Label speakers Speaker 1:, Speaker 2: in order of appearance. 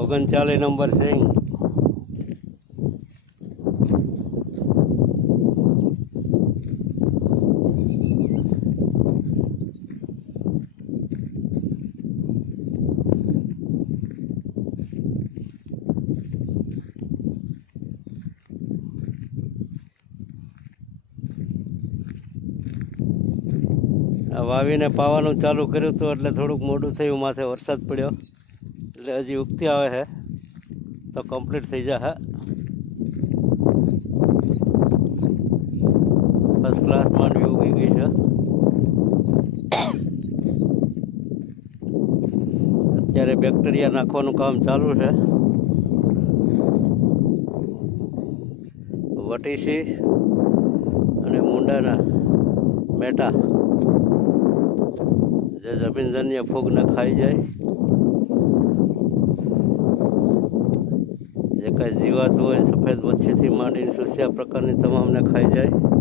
Speaker 1: ઓગણચાલીસ નંબર સિંગ વાવીને પાવાનું ચાલુ કર્યું હતું એટલે થોડુંક મોડું થયું, માથે વરસાદ પડ્યો. એટલે હજી ઉગતી આવે છે તો કમ્પ્લીટ થઈ જશે ફર્સ્ટ ક્લાસ માંડવી ઉગી ગઈ છે. અત્યારે બેક્ટેરિયા નાખવાનું કામ ચાલુ છે. વટીસી અને મુંડાના મેટા જે જમીનજન્ય ફૂગને ખાઈ જાય. કાંઈ જીવાત હોય સફેદ મચ્છીથી માંડીને સુસ્યા પ્રકારની તમામને ખાઈ જાય.